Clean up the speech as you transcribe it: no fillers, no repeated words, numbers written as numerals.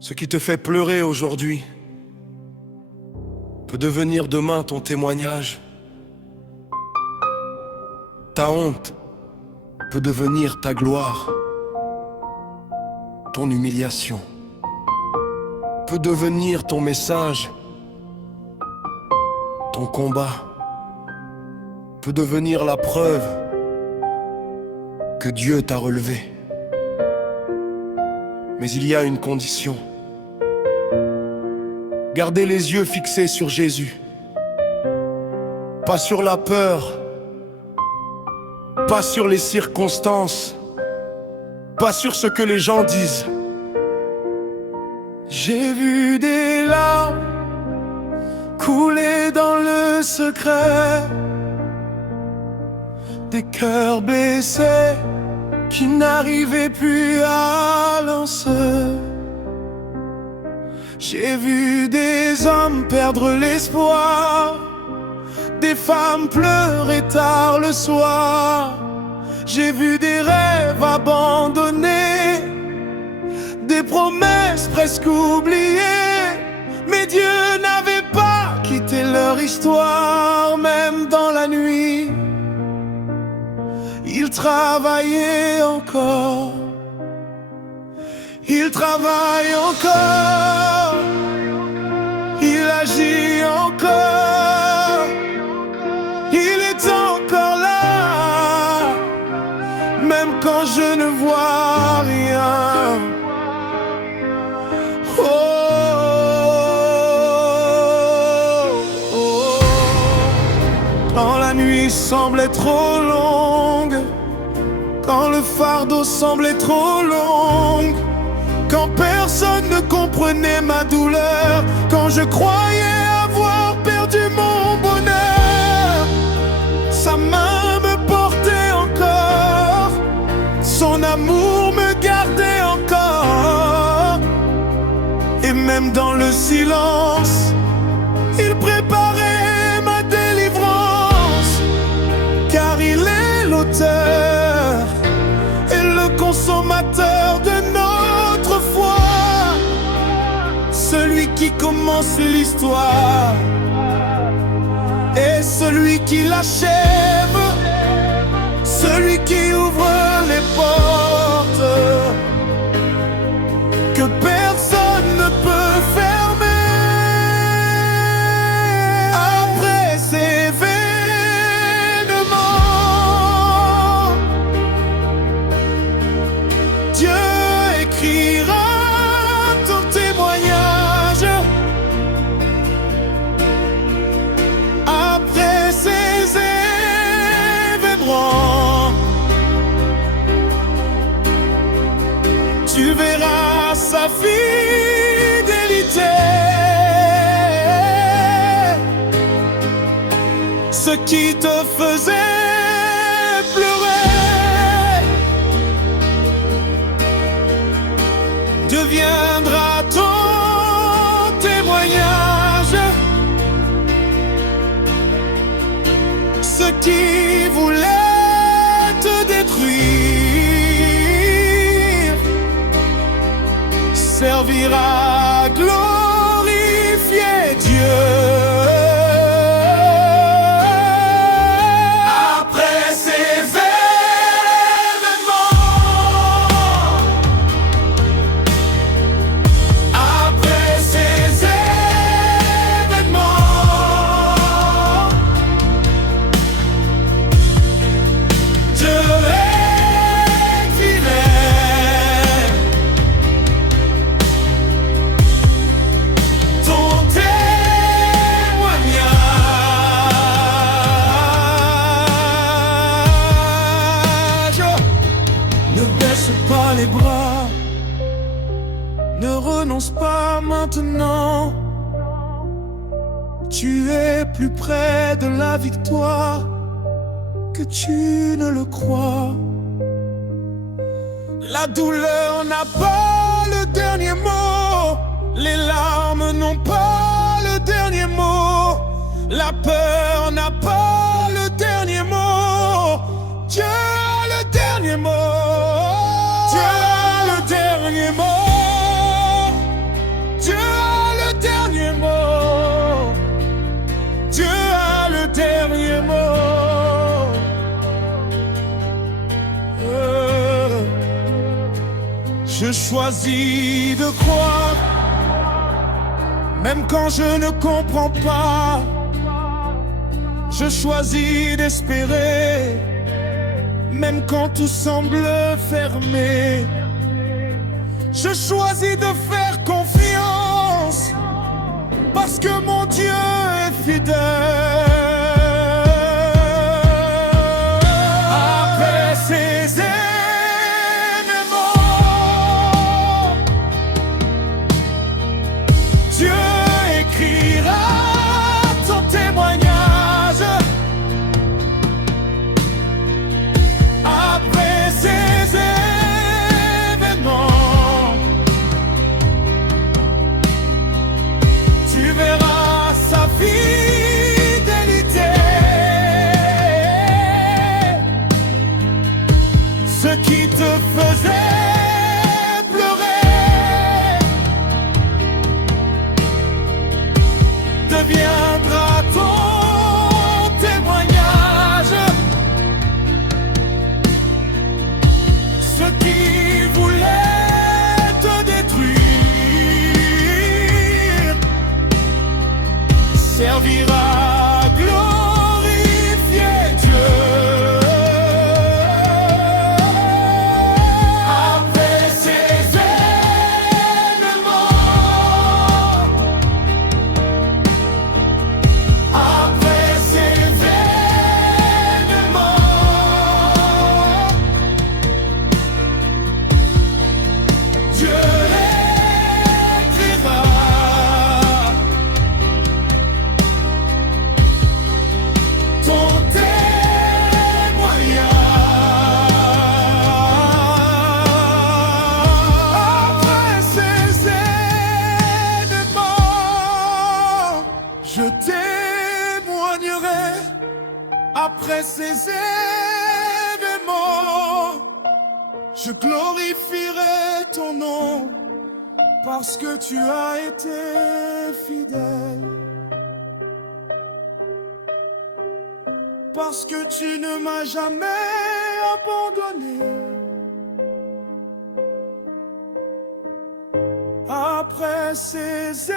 Ce qui te fait pleurer aujourd'hui peut devenir demain ton témoignage. Ta honte peut devenir ta gloire. Ton humiliation peut devenir ton message. Ton combat peut devenir la preuve que Dieu t'a relevé. Mais il y a une condition. Gardez les yeux fixés sur Jésus. Pas sur la peur, pas sur les circonstances, pas sur ce que les gens disent. J'ai vu des larmes couler dans le secret, des cœurs blessés qui n'arrivaient plus à lancer. J'ai vu des hommes perdre l'espoir, des femmes pleurer tard le soir. J'ai vu des rêves abandonnés, des promesses presque oubliées. Mais Dieu n'avait pas quitté leur histoire, même dans la nuit. Il travaillait encore. Il travaille encore. Il agit encore. Il est encore là, même quand je ne vois rien. Oh, oh, oh. Quand la nuit semblait trop longue, quand le fardeau semblait trop long, quand personne ne comprenait ma douleur, quand je croyais avoir perdu mon bonheur, sa main me portait encore, son amour me gardait encore. Et même dans le silence, il préparait ma délivrance, car il est l'auteur et le consommateur de notre foi, celui qui commence l'histoire et celui qui l'achève, celui qui ouvre les portes que personne ne peut fermer. Après ces événements, Dieu écrira ton témoignage. Après ces événements, tu verras sa fidélité. Ce qui te faisait pleurer deviendra ton témoignage. Ce qui voulait te détruire servira à glorifier Dieu. Après ces événements, après ces événements, Dieu écrirait ton témoignage. Ne baisse pas les bras, ne renonce pas maintenant. Tu es plus près de la victoire que tu ne le crois. La douleur n'a pas le dernier mot, les larmes n'ont pas le dernier mot, la peur n'a pas le dernier mot. Dieu a le dernier mot. Dieu a le dernier mot. Je choisis de croire, même quand je ne comprends pas. Je choisis d'espérer, même quand tout semble fermé. Je choisis de faire confiance, parce que mon Dieu est fidèle. Après ces événements, Dieu écrira ton témoignage. Après ces événements, tu verras sa fidélité. Ce qui te faisait pleurer deviendra ton témoignage. Ce qui voulait te détruire servira à glorifier Dieu. Après ces événements, après ces événements, Dieu écrira ton témoignage. Après ces événements, je témoignerai. Après ces événements, je glorifierai ton nom, parce que tu as été fidèle. Parce que tu ne m'as jamais abandonné. Après ces